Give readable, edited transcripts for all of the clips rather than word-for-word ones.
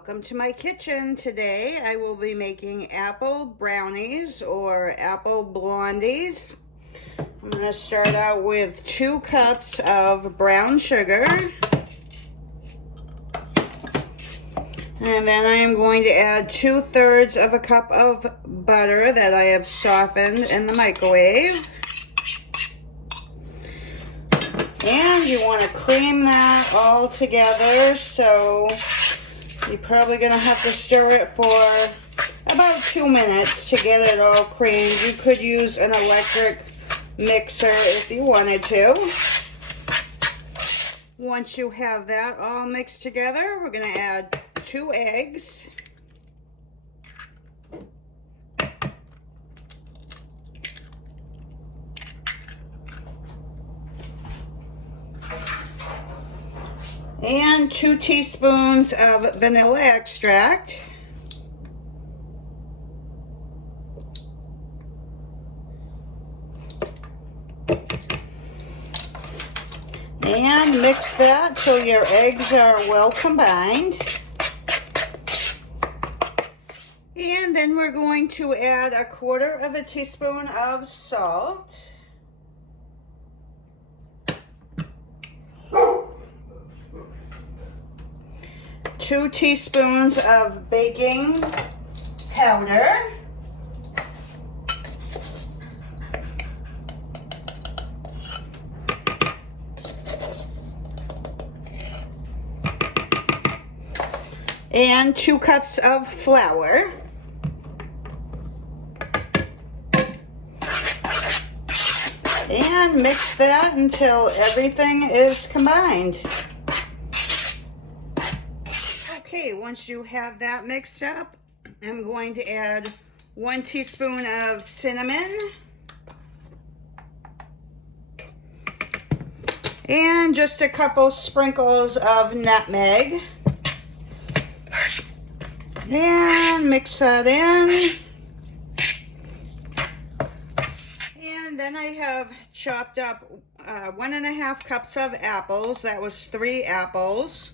Welcome to my kitchen. Today I will be making apple brownies or apple blondies. I'm going to start out with 2 cups of brown sugar. And then I am going to add 2/3 of a cup of butter that I have softened in the microwave. And you want to cream that all together, so you're probably going to have to stir it for about 2 minutes to get it all creamed. You could use an electric mixer if you wanted to. Once you have that all mixed together, we're going to add 2 eggs. And 2 teaspoons of vanilla extract. And mix that till your eggs are well combined. And then we're going to add 1/4 teaspoon of salt. 2 teaspoons of baking powder. And 2 cups of flour. And mix that until everything is combined. Okay, once you have that mixed up, I'm going to add 1 teaspoon of cinnamon and just a couple sprinkles of nutmeg. And mix that in. And then I have chopped up 1.5 cups of apples. That was 3 apples.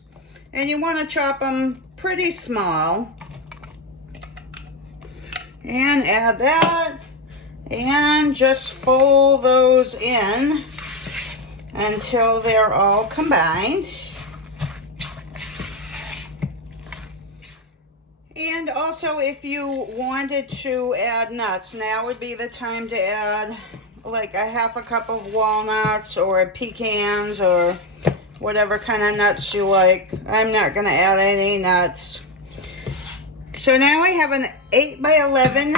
And you want to chop them pretty small. And add that. And just fold those in until they're all combined. And also, if you wanted to add nuts, now would be the time to add like 1/2 cup of walnuts or pecans or whatever kind of nuts you like. I'm not going to add any nuts. So now I have an 8 by 11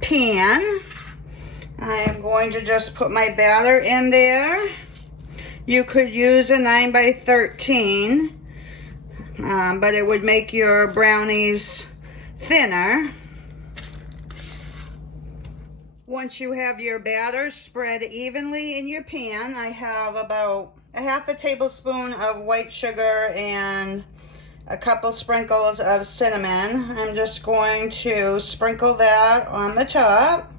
pan. I am going to just put my batter in there. You could use a 9 by 13, but it would make your brownies thinner. Once you have your batter spread evenly in your pan, I have about 1/2 tablespoon of white sugar and a couple sprinkles of cinnamon. I'm just going to sprinkle that on the top.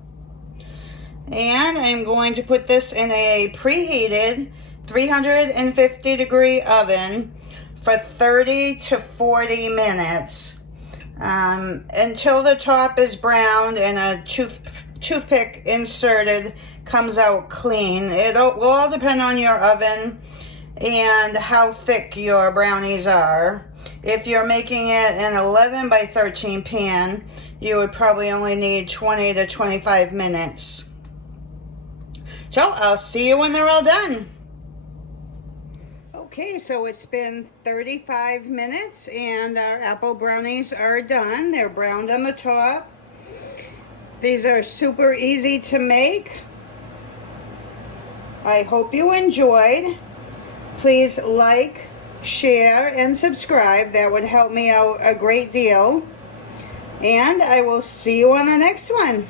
And I'm going to put this in a preheated 350-degree oven for 30 to 40 minutes until the top is browned and a toothpick inserted comes out clean. It will all depend on your oven and how thick your brownies are. If you're making it an 11 by 13 pan, you would probably only need 20 to 25 minutes. So I'll see you when they're all done. Okay, so it's been 35 minutes and our apple brownies are done. They're browned on the top. These are super easy to make. I hope you enjoyed. Please like, share, and subscribe. That would help me out a great deal. And I will see you on the next one.